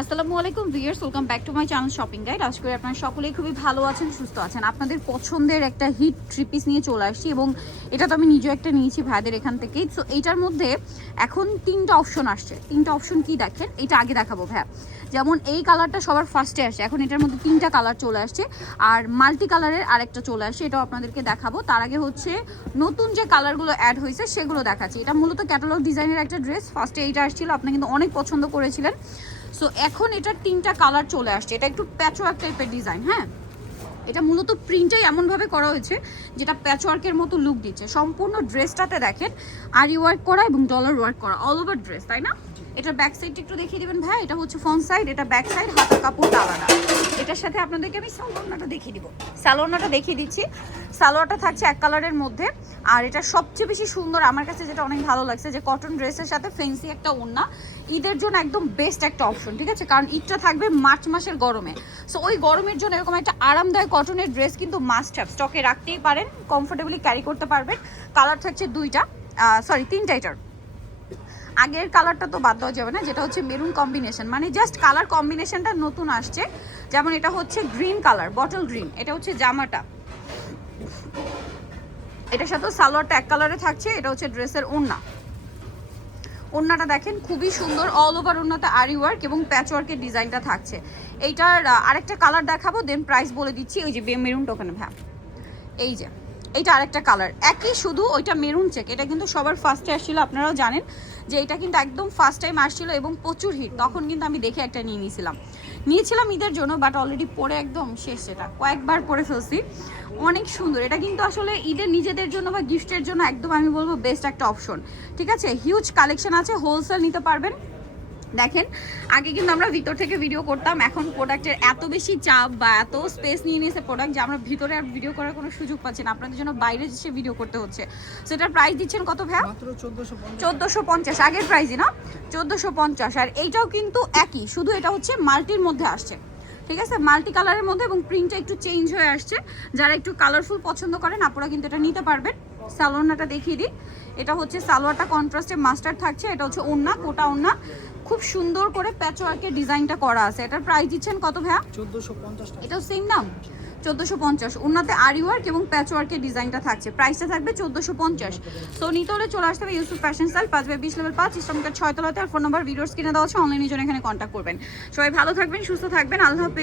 আসসালামু আলাইকুম viewers, welcome back to my channel shopping guide. আশা করি আপনারা সকলেই খুবই ভালো আছেন, সুস্থ আছেন। আপনাদের পছন্দের একটা হিট থ্রি পিস নিয়ে চলে আসছি এবং এটা তো আমি নিজেও একটা নিয়েছি ভাইদের এখান থেকেই। সো এইটার মধ্যে এখন তিনটা অপশন আসছে। তিনটা অপশন কি দেখেন, এটা আগে দেখাবো ভাইয়া। যেমন এই কালারটা সবার ফার্স্টে আসে, এখন এটার মধ্যে তিনটা কালার চলে আসছে আর মাল্টি কালারের আরেকটা চলে আসছে, এটাও আপনাদেরকে দেখাবো। তার আগে হচ্ছে নতুন যে কালারগুলো অ্যাড হয়েছে সেগুলো দেখাচ্ছি। এটা মূলত ক্যাটালগ ডিজাইনের একটা ড্রেস, ফার্স্টে এইটা আসছিল, আপনি কিন্তু অনেক পছন্দ করেছিলেন। সো এখন এটার তিনটা কালার চলে আসছে। এটা একটু প্যাচওয়ার্ক টাইপের ডিজাইন, হ্যাঁ, এটা মূলত প্রিন্টটাই এমনভাবে করা হয়েছে যেটা প্যাচওয়ার্কের মতো লুক দিচ্ছে। সম্পূর্ণ ড্রেসটাতে দেখেন আরি ওয়ার্ক করা এবং ডলার ওয়ার্ক করা, অল ওভার ড্রেস, তাই না? এটার ব্যাক সাইডটা একটু দেখিয়ে দিবেন ভাই। এটা হচ্ছে ফ্রন্ট সাইড, এটা ব্যাক সাইড, হাতের কাপড়টা আলাদা। এটার সাথে আপনাদেরকে আমি সালোয়ারটা দেখিয়ে দিব। সালোয়ারটা দেখিয়ে দিচ্ছি। সালোয়ারটা থাকছে এক কালারের মধ্যে। আর এটা সবচেয়ে বেশি সুন্দর আমার কাছে যেটা অনেক ভালো লাগছে, যে কটন ড্রেসের সাথে ফেন্সি একটা ওড়না, ঈদের জন্য একদম বেস্ট একটা অপশন, ঠিক আছে? কারণ ঈদটা থাকবে মার্চ মাসের গরমে। সো ওই গরমের জন্য এরকম একটা আরামদায়ক কটনের ড্রেস কিন্তু মাস্ট হ্যাভ, স্টকে রাখতেই পারেন, কমফোর্টেবলি ক্যারি করতে পারবেন। কালার থাকছে তিনটা। এটার আগের কালারটা তো বাদ দেওয়া যাবে না, যেটা হচ্ছে মেরুন কম্বিনেশন, মানে জাস্ট কালার কম্বিনেশনটা নতুন আসছে। যেমন এটা হচ্ছে গ্রিন কালার, বটল গ্রিন, এটা হচ্ছে জামাটা, এটার সাথে সালোয়ারটা এক কালারে থাকছে। এটা হচ্ছে ড্রেসের ওড়না। ওড়নাটা দেখেন খুবই সুন্দর, অল ওভার ওড়নাতে আরি ওয়ার্ক এবং প্যাচ ওয়ার্কের ডিজাইনটা থাকছে। এইটার আরেকটা কালার দেখাবো, দেন প্রাইস বলে দিচ্ছি। ওই যে মেরুনটা ওখানে ভ্যা, এই যে এইটা আরেকটা কালার একই, শুধু ওইটা মেরুন চেক। এটা কিন্তু সবার ফার্স্টে আসছিল, আপনারাও জানেন যে এটা কিন্তু একদম ফার্স্ট টাইম আসছিল এবং প্রচুর হিট। তখন কিন্তু আমি দেখে একটা নিয়েছিলাম ঈদের জন্য, বাট অলরেডি পরে একদম শেষ, সেটা কয়েকবার পরে ফেলছি। অনেক সুন্দর, এটা কিন্তু আসলে ঈদের নিজেদের জন্য বা গিফটের জন্য একদম আমি বলবো বেস্ট একটা অপশন, ঠিক আছে? হিউজ কালেকশন আছে, হোলসেল নিতে পারবেন। দেখেন আগে কিন্তু আমরা ভিতর থেকে ভিডিও করতাম, এখন প্রোডাক্টের এত বেশি চাপ বা এত স্পেস নিয়ে নিয়েছে প্রোডাক্ট যে আমরা ভিতরে আর ভিডিও করার কোনো সুযোগ পাচ্ছি না, আপনাদের জন্য বাইরে এসে ভিডিও করতে হচ্ছে। সেটার প্রাইস দিচ্ছেন কত ভাইয়া? মাত্র 1450। আগের প্রাইসই না, 1450। আর এইটাও কিন্তু একই, শুধু এটা হচ্ছে মাল্টির মধ্যে আসছে, ঠিক আছে? মাল্টি কালারের মধ্যে এবং প্রিন্টটা একটু চেঞ্জ হয়ে আসছে। যারা একটু কালারফুল পছন্দ করেন আপনারা কিন্তু এটা নিতে পারবেন। সালোয়ারটা দেখিয়ে দিই। এটা হচ্ছে সালোয়ারটা কন্ট্রাস্টে মাস্টার্ড থাকছে। এটা হচ্ছে ওড়না, কোটা ওড়না, খুব সুন্দর করে প্যাচওয়ার্কের ডিজাইনটা করা আছে। এটার প্রাইস দিচ্ছেন কত ভাইয়া? 1450 টাকা। এটাও সেম দাম, 1450। ওড়নাতে আরি ওয়ার্ক এবং প্যাচওয়ার্কের ডিজাইনটা থাকছে, প্রাইসটা থাকবে 1450। তো নিতে হলে চলে আসতে হবে ইউসুফ ফ্যাশন স্টাইল, 5/20 লেভেল 5, ইসলামকার 6 তলাতে। আর ফোন নাম্বার ভিডিওস কিনে দেওয়া হচ্ছে, অনলাইনের জন্য এখানে কন্ট্যাক্ট করবেন। সবাই ভালো থাকবেন, সুস্থ থাকবেন, আল্লাহ হাফেজ।